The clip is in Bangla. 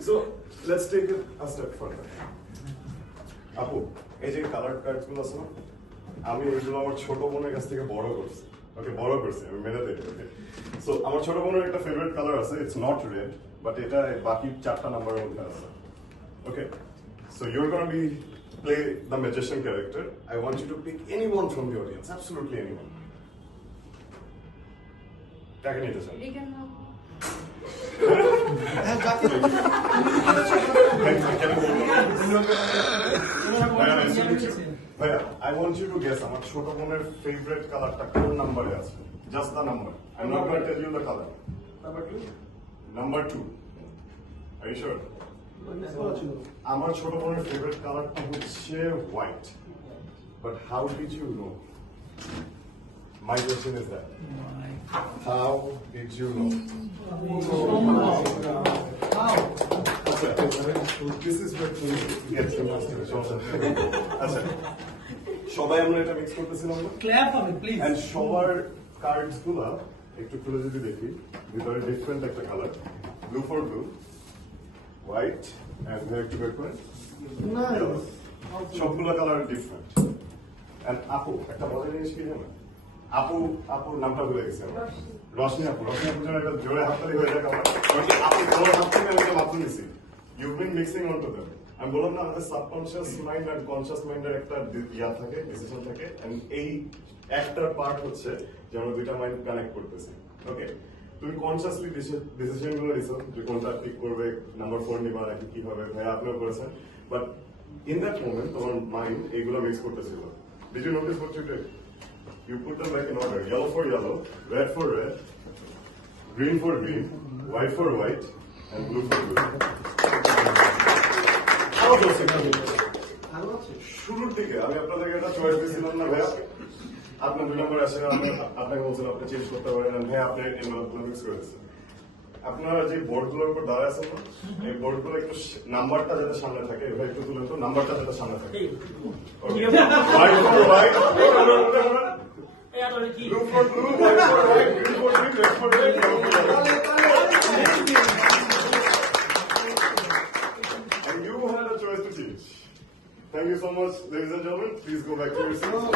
So let's take it a step further. আপু এই যে কালার কার্ডগুলো আছে না আমি এগুলো আমার ছোট বোনের কাছ থেকে বড় করছি। ওকে বড় করছি আমি মেনে দিই ওকে সো আমার ছোট বোনের একটা ফেভারিট কালার আছে ইটস নট রেড বাট এটা বাকি চারটা নাম্বারের মধ্যে আছে। Okay so your gonna be play the magician character I want you to pick anyone from the audience absolutely anyone কাকে নিতে চান ভাইয়া, you. I want you to guess আমার ছোট বোনের ফেভারিট কালারটা কোন নাম্বারে আছে? Just the number I am not going tell you the colour number 2 are you sure আমার ছোট বোনের ফেভারিট কালারটা হচ্ছে white but how did you know my question is that how did you know আচ্ছা সবাই আমরা এটা মিক্স করতেছিলাম না? ক্ল্যাপ হবে প্লিজ এন্ড সবার কার্ডসগুলা একটু খুলে যদি দেখি ভিতরে ডিফারেন্ট একটা colour blue for blue white and একটু বের করে। সবগুলো কালার ডিফারেন্ট এন্ড আপু একটা মজার জিনিস কি জানো আপু আপুর নামটা ভুলে গেছি আমরা। রশনি আপু রশনি আপুর জন্য একটা জোরে হাততালি হয়ে যাক আমার। আপু তোমার হাত থেকে আমি এটা মাত্র নিছি you been mixing on to them আমি বললাম না আমাদের সাবকনশিয়াস মাইন্ড আর কনসিয়াস মাইন্ডের একটা ইয়া থাকে ডিসিশন থাকে এই একটার পার্ট হচ্ছে যে আমরা দুইটা মাইন্ড কানেক্ট করতেছি ওকে তুমি কনসিয়াসলি ডিসিশনগুলো নিছো যে কোনটা ঠিক করবে নাম্বার ফোর নিবা নাকি কি হবে ভাই আপনিও করেছেন বাট ইন দ্যাট মোমেন্ট তোমার মাইন্ড এইগুলো মিক্স করতেছিল did you notice what you You put them back in order. Yellow for yellow, red for red, green for green, white for white, and blue for blue. শুরুর দিকে আমি আপনাদেরকে একটা চয়েস দিয়েছিলাম না ভাইয়া আপনার দুই নম্বর আসে আমি আপনাকে বলছিলাম আপনি চেঞ্জ করতে পারেন ভাইয়া আপনি এই মিক্স করে দিচ্ছেন আপনারা যে বোর্ডগুলোর উপর দাঁড়ায় আছেন এই বোর্ডগুলো একটু নাম্বারটা যাতে সামনে থাকে এভাবে একটু তুলে তো নাম্বারটা যাতে সামনে থাকে Blue Thank you so much, ladies and gentlemen. Please go back to your seats. Oh,